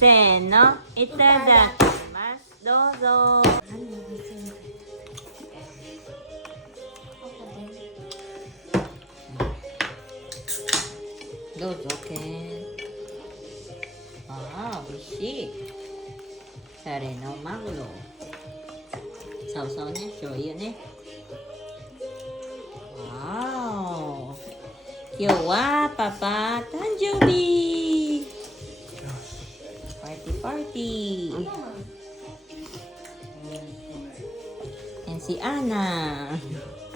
せーの、いただきます。どうぞ。どうぞ、けん。ああ、美味しい。タレのマグロ。サウサウね、醤油ね。わーお。今日はパパ誕生日。パーティーパーティー。And si Ana.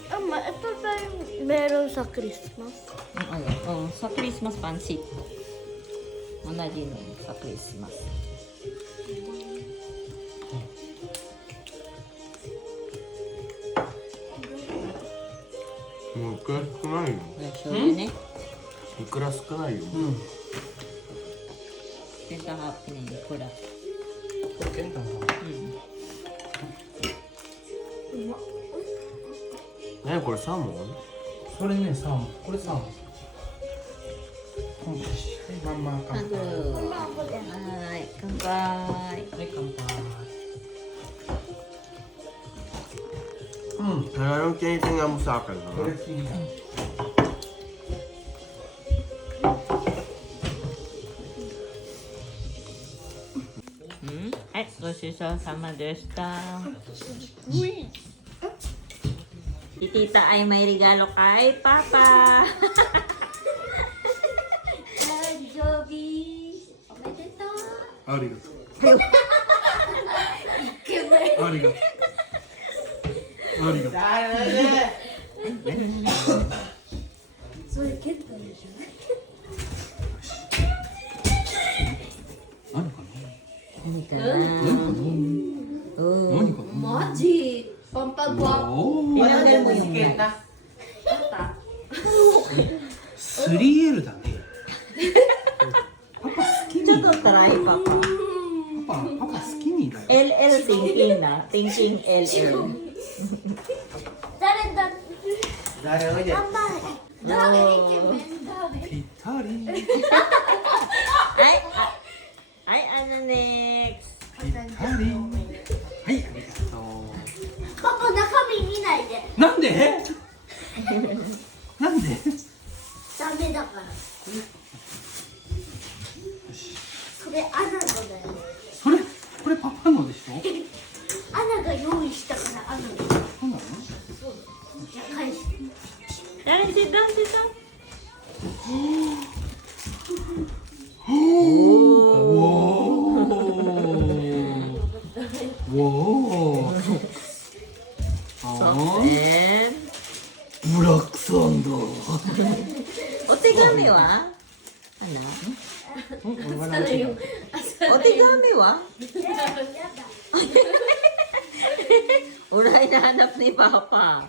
Ito tayo meron sa Christmas. Oh, sa Christmas pansit. 同じのさクリスマス。もういくら少ないよ。醤油ね。いくら少ないよ。ケンタハッピーね、いくら。ケンタさん。何これサーモン？それね、サーモン。これサーモン。ママ乾杯。ハグ。はい、乾杯。はい、乾杯。Talagang tinitingnan mo sa akin, ha? これ好きだ。はい、ごちそうさまでした。Si Tita ay may regalo kay Papa. 誕生日おめでとう。ありがとう。ありがとう。ありがとう。それケンタでし何か何かな？な。何かょ。マジ。パンパンな。パン。おお。Tinanggal mo yung3L だね。パパ好きちょっに。とtry Papa. パパ好きにだよ。 LL thinking na. Thinking LL. 誰だ。誰おいで。パパ。誰イケメン誰。ぴったり。Ay, ay, ano next? ぴったり。はい、ありがとう。パパ中身見ないで。なんで？なんで？ダメだから。それアナのだよ。それ、これパパのでしょ？アナが用意したからアナの。そうなの？じゃあ返して。Dali, sit down, sit down. おお。And, ブラックサンダー。お手紙はano? お手紙はUray na hanap ni Papa.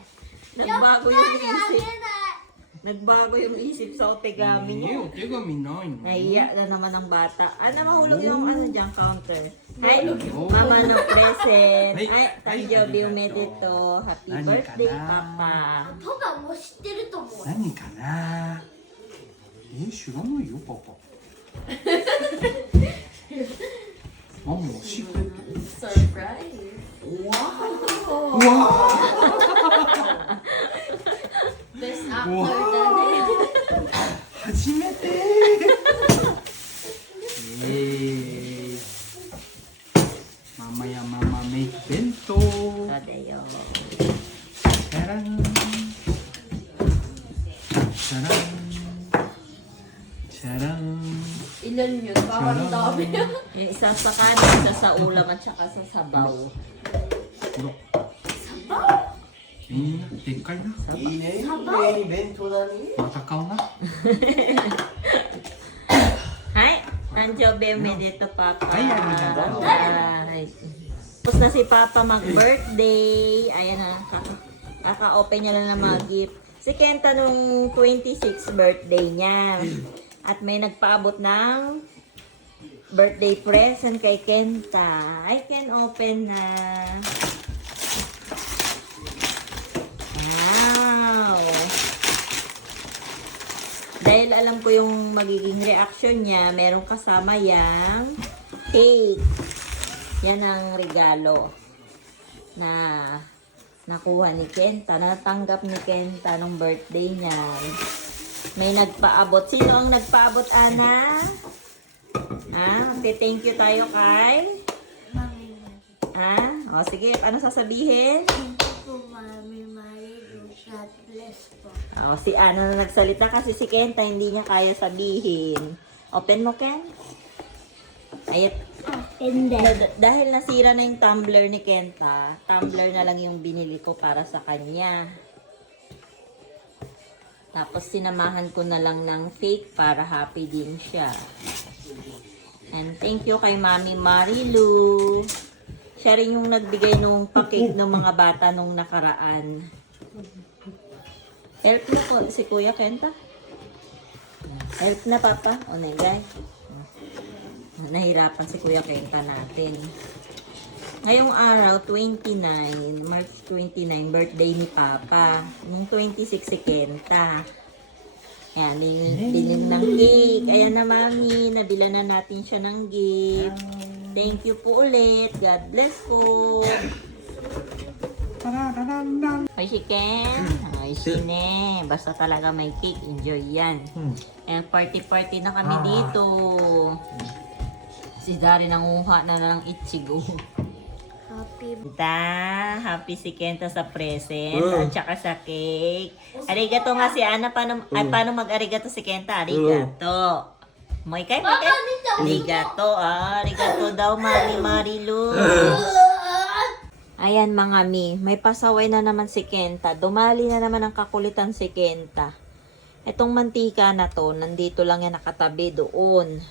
Nagbago yung isip. Nagbago yung isip sa otegami niya. お手紙ないの？ Nahiya na naman ang bata. Mahulog yung ano dyan, counter. Hi, mama ng present. Ay, tanjobi umedito. Happy birthday, Papa. パパも知ってると思う。何かな？知らないよパパ。ママも知ってる。Best わ actor だね。初めて。ママやママメイク弁当。 So, dayo. チャラン。チャラン。チャラン。 Ilan yun? Parang dami. Yung isa sa kanin, isa sa ulam at saka sa sabaw. ほら。みんなでっかいな。いいね。いい弁当だね。また買うな。Hi! Tanjobi umedito, Papa. Ay, arigato. Ay. Tapos na si Papa mag-birthday. Ayan na. Kaka-open niya lang ng mga gift. Si Kenta nung 26th birthday niya. At may nagpaabot ng birthday present kay Kenta. I can open na. Wow! Dahil alam ko yung magiging reaction niya, merong kasama yang cake. Yan ang regalo na nakuha ni Kenta. Natanggap ni Kenta nung birthday niya. May nagpaabot. Sino ang nagpaabot, Ana? Okay, thank you tayo kay... O, sige. Ano sasabihin? Thank you po, Mami Marilu. God bless po. Si Ana na nagsalita kasi si Kenta hindi niya kaya sabihin. Open mo, Ken. Ayat. And then, Dahil nasira na yung tumbler ni Kenta, tumbler na lang yung binili ko para sa kanya. Tapos sinamahan ko na lang ng fake para happy din siya. And thank you kay Mami Marilu. Siya rin yung nagbigay nung pa-cake ng mga bata nung nakaraan. Help na po si Kuya Kenta. Help na, Papa. O, guys. Nahirapan si Kuya Kenta natin. Ngayong araw, 29, March 29, birthday ni Papa. Nung 26 si Kenta. Ayan, bilhin ng cake. Ayan na, Mami. Nabila na natin siya ng gift. Thank you po ulit. God bless po. Ay, si Ken. Ay, sine. Basta talaga may cake. Enjoy yan. Ayan, party-party na kami dito. Si Dari nanguha na ng ichigo. happy Happy si Kenta sa present at saka sa cake. Arigato nga si Ana. Paano mag-arigato si Kenta? Arigato. Moikay. Arigato. Arigato daw, Mami Marilu. Ayan mga mi, may pasaway na naman si Kenta. Dumali na naman ang kakulitan si Kenta. Itong mantika na to, nandito lang yan nakatabi doon.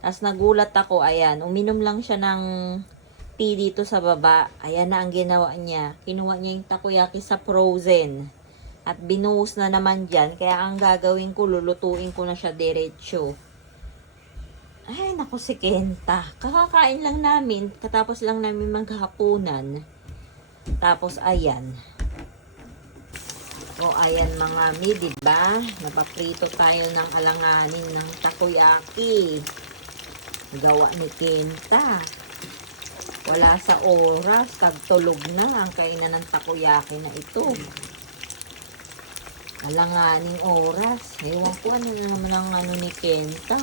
Tapos nagulat ako, ayan, uminom lang siya ng tea dito sa baba. Ayan na ang ginawa niya. Kinuha niya yung takoyaki sa frozen. At binuhos na naman dyan. Kaya ang gagawin ko, lulutuin ko na siya diretso. Ay, naku si Kenta. Kakakain lang namin. Katapos lang namin maghapunan. Tapos, ayan. O, ayan mga mi, diba? Napaprito tayo ng alanganin ng takoyaki. Gawa ni Kenta. Wala sa oras. Tagtulog na ang kainan ng takoyaki na ito. Alanganing oras. Ewan ko ano na naman ang ano ni Kenta.